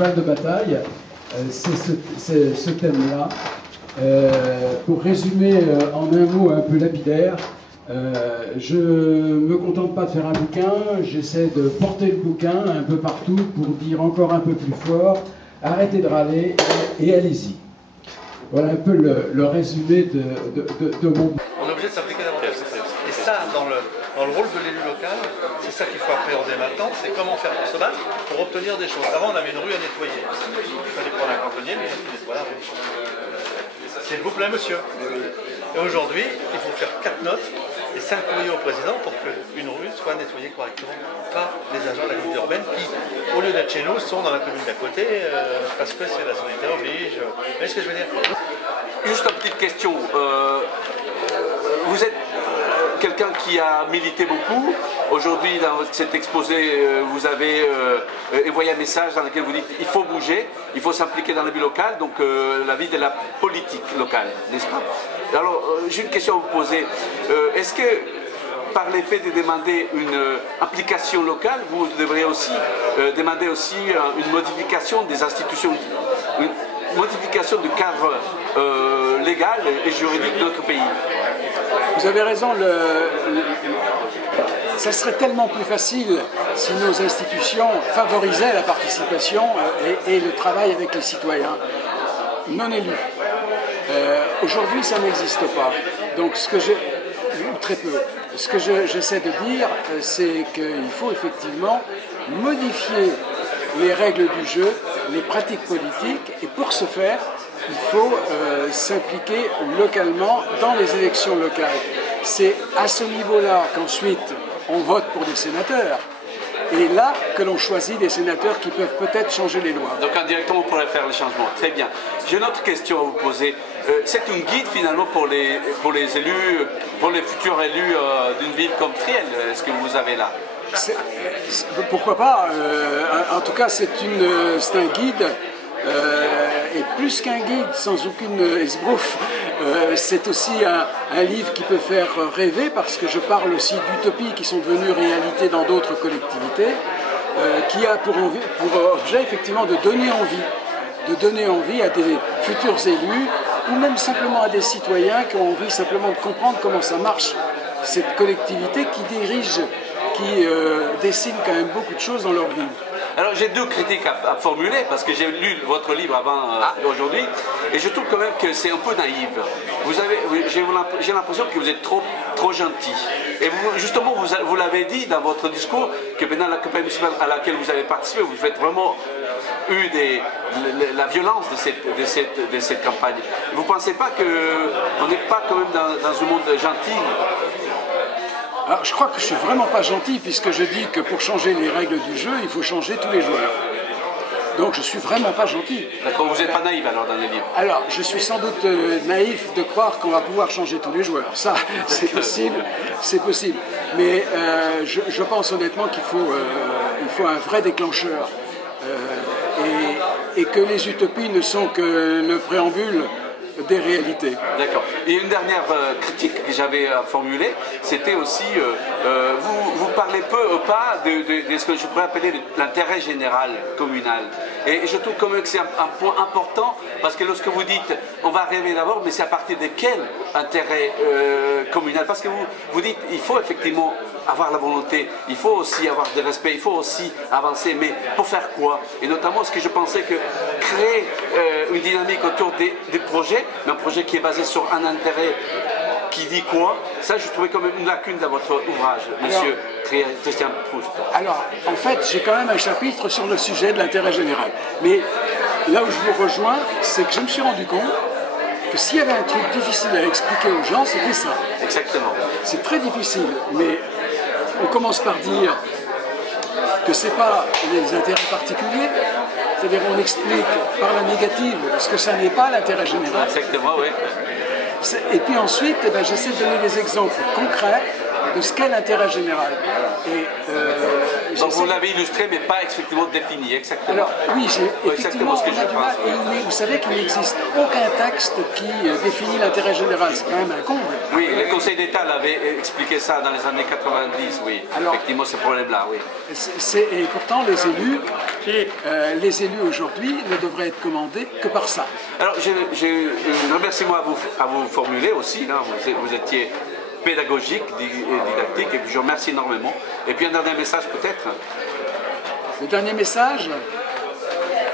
cheval de bataille, c'est ce thème-là. Pour résumer en un mot un peu lapidaire, je ne me contente pas de faire un bouquin, j'essaie de porter le bouquin un peu partout pour dire encore un peu plus fort, arrêtez de râler et allez-y. Voilà un peu le résumé de mon... On est obligé de s'impliquer davantage. Et ça, dans le rôle de l'élu local, c'est ça qu'il faut appréhender maintenant, c'est comment faire pour se battre, pour obtenir des choses. Avant, on avait une rue à nettoyer. Il fallait prendre un cantonnier, lui, il nettoie la rue. S'il vous plaît, monsieur. Et aujourd'hui, il faut faire 4 notes et 5 courriers au président pour qu'une rue soit nettoyée correctement par les agents de la communauté urbaine qui, au lieu d'être chez nous, sont dans la commune d'à côté parce que c'est la sanité oblige. Vous voyez ce que je veux dire? Juste une petite question. Vous êtes quelqu'un qui a milité beaucoup. Aujourd'hui, dans cet exposé, vous avez envoyé un message dans lequel vous dites qu'il faut bouger, il faut s'impliquer dans la vie locale, donc la vie de la politique locale, n'est-ce pas? Alors, j'ai une question à vous poser. Est-ce que, par l'effet de demander une implication locale, vous devriez aussi demander aussi une modification des institutions, une modification du cadre légal et juridique de notre pays? Vous avez raison, ça serait tellement plus facile si nos institutions favorisaient la participation et le travail avec les citoyens non élus. Aujourd'hui, ça n'existe pas. Donc, ou très peu. Ce que j'essaie de dire, c'est qu'il faut effectivement modifier les règles du jeu, les pratiques politiques, et pour ce faire, il faut s'impliquer localement dans les élections locales. C'est à ce niveau-là qu'ensuite on vote pour des sénateurs. Et là que l'on choisit des sénateurs qui peuvent peut-être changer les lois. Donc indirectement on pourrait faire les changements. Très bien. J'ai une autre question à vous poser. C'est une guide finalement pour les élus, pour les futurs élus d'une ville comme Friel. Est-ce que vous avez là? Pourquoi pas. En tout cas, c'est un guide. Et plus qu'un guide, sans aucune esbrouffe, c'est aussi un livre qui peut faire rêver, parce que je parle aussi d'utopies qui sont devenues réalité dans d'autres collectivités, qui a pour objet effectivement de donner envie à des futurs élus, ou même simplement à des citoyens qui ont envie simplement de comprendre comment ça marche, cette collectivité qui dirige, qui dessine quand même beaucoup de choses dans leur vie. Alors j'ai deux critiques à formuler, parce que j'ai lu votre livre avant aujourd'hui, et je trouve quand même que c'est un peu naïf. J'ai l'impression que vous êtes trop gentil. Et vous, justement, vous l'avez dit dans votre discours, que pendant la campagne municipale à laquelle vous avez participé, vous faites vraiment la violence de cette campagne. Vous ne pensez pas qu'on n'est pas quand même dans un monde gentil? Alors, je crois que je suis vraiment pas gentil, puisque je dis que pour changer les règles du jeu, il faut changer tous les joueurs. Donc je suis vraiment pas gentil. D'accord, vous n'êtes pas naïf alors dans les livres? Alors, je suis sans doute naïf de croire qu'on va pouvoir changer tous les joueurs. Ça, c'est possible, c'est possible. Mais je pense honnêtement qu'il faut un vrai déclencheur. Et que les utopies ne sont que le préambule des réalités. D'accord. Et une dernière critique que j'avais à formuler, c'était aussi, vous parlez peu ou pas de ce que je pourrais appeler l'intérêt général communal. Et je trouve quand même que c'est un point important, parce que lorsque vous dites, on va rêver d'abord, mais c'est à partir de quel intérêt communal? Parce que vous dites, il faut effectivement avoir la volonté, il faut aussi avoir du respect, il faut aussi avancer, mais pour faire quoi? Et notamment, ce que je pensais que créer une dynamique autour des projets, mais un projet qui est basé sur un intérêt qui dit quoi? Ça, je trouvais quand même une lacune dans votre ouvrage, monsieur Christian Proust. Alors, en fait, j'ai quand même un chapitre sur le sujet de l'intérêt général. Mais là où je vous rejoins, c'est que je me suis rendu compte que s'il y avait un truc difficile à expliquer aux gens, c'était ça. Exactement. C'est très difficile, mais on commence par dire que ce n'est pas les intérêts particuliers, c'est-à-dire on explique par la négative ce que ça n'est pas l'intérêt général. Exactement, oui. Et puis ensuite, j'essaie de donner des exemples concrets de ce qu'est l'intérêt général. Et, donc vous l'avez illustré, mais pas effectivement défini, exactement. Alors oui, effectivement, exactement ce que je pense. Mais vous savez qu'il n'existe aucun texte qui définit l'intérêt général. C'est quand même un comble. Oui, le Conseil d'État l'avait expliqué ça dans les années 90, oui. Alors, effectivement, ce problème-là, oui. Et pourtant, les élus aujourd'hui ne devraient être commandés que par ça. Alors, j'ai un remerciement à vous formuler aussi. Hein. Vous étiez pédagogique, didactique, et puis je vous remercie énormément. Et puis un dernier message peut-être. Le dernier message,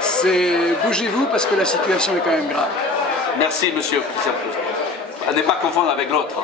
c'est bougez-vous parce que la situation est quand même grave. Merci monsieur. À ne pas confondre avec l'autre.